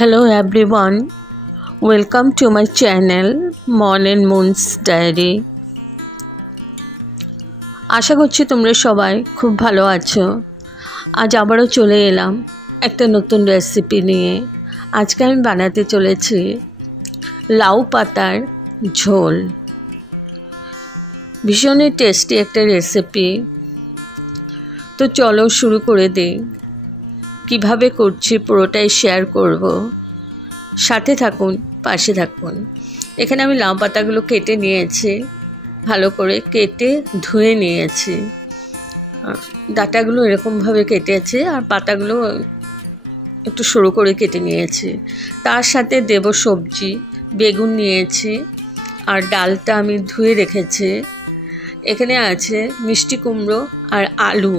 Hello everyone, welcome to my channel Mon and Moon's Diary। আশা করছি তোমরা সবাই খুব ভালো আছো। আজ আবারও চলে এলাম একটা নতুন রেসিপি নিয়ে। আজকে আমি বানাতে চলেছি লাউ পাতার ঝোল। ভীষণই টেস্টি একটা রেসিপি। তো চলো শুরু করে দিই। কিভাবে করছি পুরোটাই শেয়ার করব, সাথে থাকুন, পাশে থাকুন। এখানে আমি লাউ পাতাগুলো কেটে নিয়েছি, ভালো করে কেটে ধুয়ে নিয়েছি। ডাঁটাগুলো এরকমভাবে কেটেছি আর পাতাগুলো একটু সরু করে কেটে নিয়েছি। তার সাথে দেব সবজি, বেগুন নিয়েছি আর ডালটা আমি ধুয়ে রেখেছি। এখানে আছে মিষ্টি কুমড়ো আর আলু।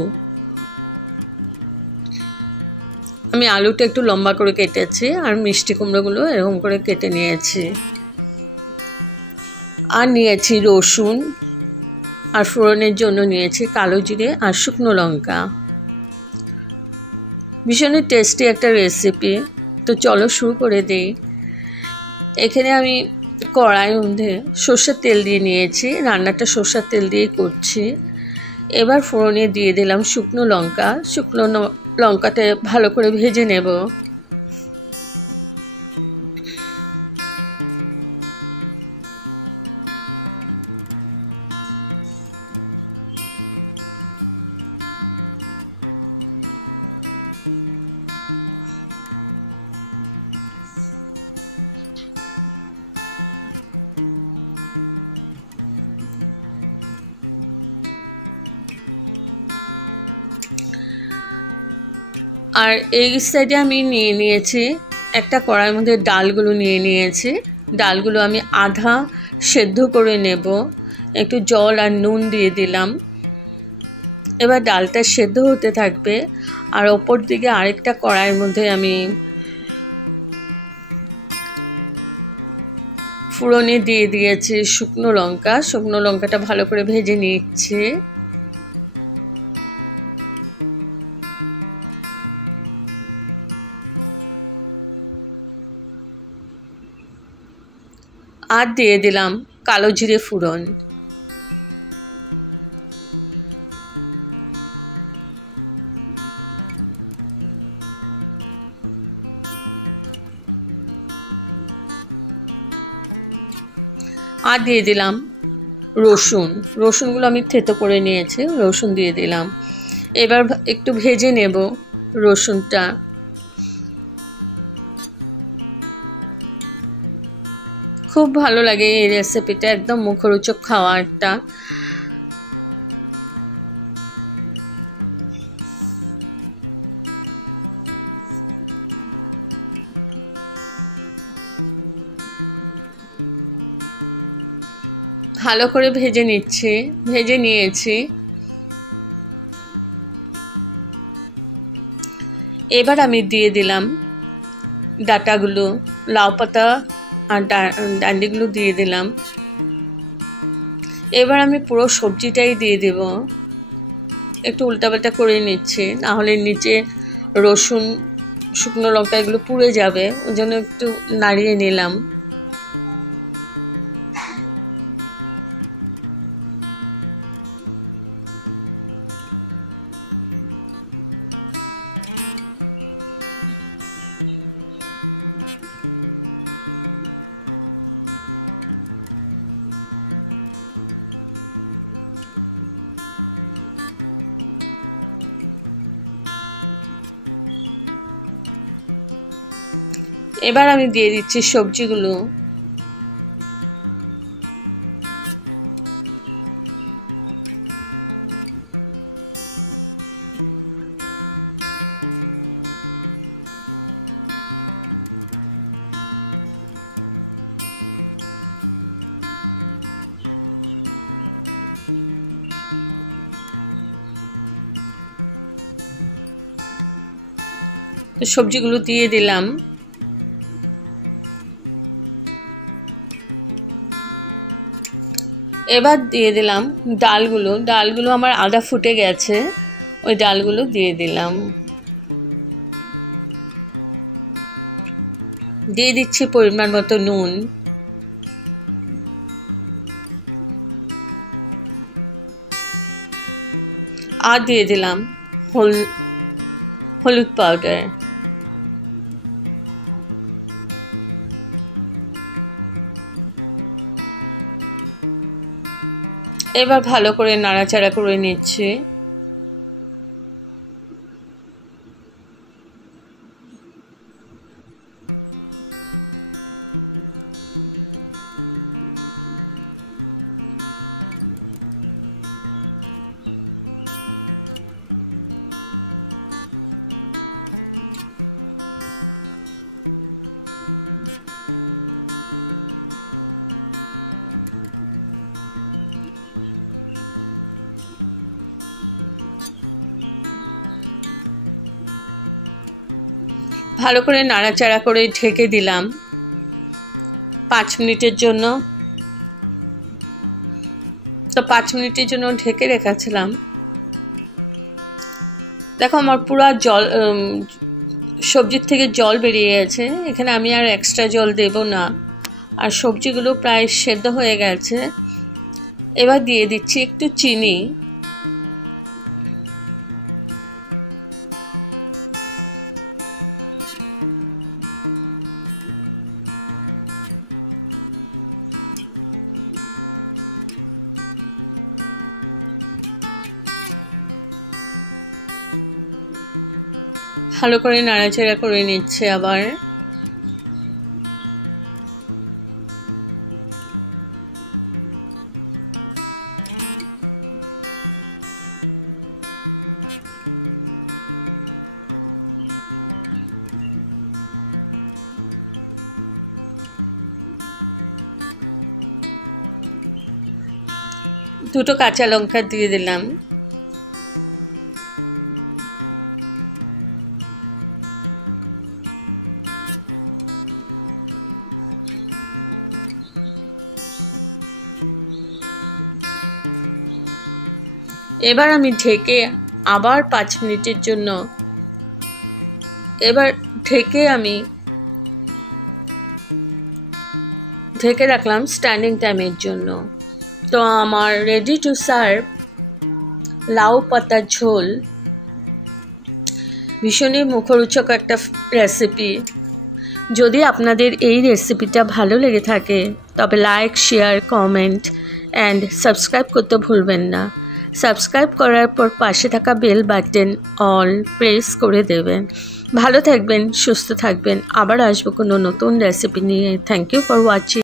আমি আলুটা একটু লম্বা করে কেটেছি আর মিষ্টি কুমড়োগুলো এরকম করে কেটে নিয়েছি। আর নিয়েছি রসুন, আর ফোড়নের জন্য নিয়েছি কালো জিরে আর শুকনো লঙ্কা। ভীষণই টেস্টি একটা রেসিপি। তো চলো শুরু করে দিই। এখানে আমি কড়াইয়ের মধ্যে সর্ষের তেল দিয়ে নিয়েছি। রান্নাটা সর্ষের তেল দিয়ে করছি। এবার ফোড়নে দিয়ে দিলাম শুকনো লঙ্কা। শুকনো লঙ্কাটা ভালো করে ভেজে নেব। আর এই সাইডে আমি নিয়ে নিয়েছি একটা কড়াইয়ের মধ্যে ডালগুলো নিয়ে নিয়েছি। ডালগুলো আমি আধা সেদ্ধ করে নেব। একটু জল আর নুন দিয়ে দিলাম। এবার ডালটা সেদ্ধ হতে থাকবে। আর ওপর দিকে আরেকটা কড়াইয়ের মধ্যে আমি ফোড়নে দিয়ে দিয়েছি শুকনো লঙ্কা। শুকনো লঙ্কাটা ভালো করে ভেজে নিচ্ছি। আর দিয়ে দিলাম কালো জিরে ফোড়ন। আর দিয়ে দিলাম রসুন। রসুনগুলো আমি থেতো করে নিয়েছি, রসুন দিয়ে দিলাম। এবার একটু ভেজে নেব রসুনটা। খুব ভালো লাগে এই রেসিপিটা, একদম মুখরোচক খাওয়া একটা। ভালো করে ভেজে নিয়েছি। এবার আমি দিয়ে দিলাম ডাঁটাগুলো, লাউ পাতা আর ডান্ডিগুলো দিয়ে দিলাম। এবার আমি পুরো সবজিটাই দিয়ে দেব। একটু উল্টাপাল্টা করে নিচ্ছি, না হলে নিচে রসুন শুকনো লঙ্কা এগুলো পুড়ে যাবে, ওই জন্য একটু নাড়িয়ে নিলাম। এবার আমি দিয়ে দিচ্ছি সবজিগুলো। সবজিগুলো দিয়ে দিলাম। এবার দিয়ে দিলাম ডালগুলো আমার আধা ফুটে গেছে, ওই ডালগুলো দিয়ে দিলাম। দিয়ে দিচ্ছি পরিমাণ মতো নুন, আর দিয়ে দিলাম হলুদ পাউডার। এবার ভালো করে নাড়াচাড়া করে নিচ্ছি। ভালো করে নাড়াচাড়া করে ঢেকে দিলাম 5 মিনিটের জন্য। তো 5 মিনিটের জন্য ঢেকে রেখেছিলাম। দেখো আমার পুরো জল, সবজির থেকে জল বেরিয়ে গেছে। এখানে আমি আর এক্সট্রা জল দেব না। আর সবজিগুলো প্রায় সেদ্ধ হয়ে গেছে। এবার দিয়ে দিচ্ছি একটু চিনি। ভালো করে নাড়াচাড়া করে নিচ্ছে আবার। দুটো কাঁচা লঙ্কা দিয়ে দিলাম। এবার আমি ঢেকে আবার 5 মিনিটের জন্য ঢেকে রাখলাম স্ট্যান্ডিং টাইমের জন্য। তো আমার রেডি টু সার্ভ লাউ পাতার ঝোল। ভীষণই মুখরোচক একটা রেসিপি। যদি আপনাদের এই রেসিপিটা ভালো লেগে থাকে তবে like, share, comment and subscribe করতে ভুলবেন না। সাবস্ক্রাইব করার পর পাশে থাকা বেল বাটন অল প্রেস করে দেবেন। ভালো থাকবেন, সুস্থ থাকবেন। আবার আসবো কোনো নতুন রেসিপি নিয়ে। Thank you for watching.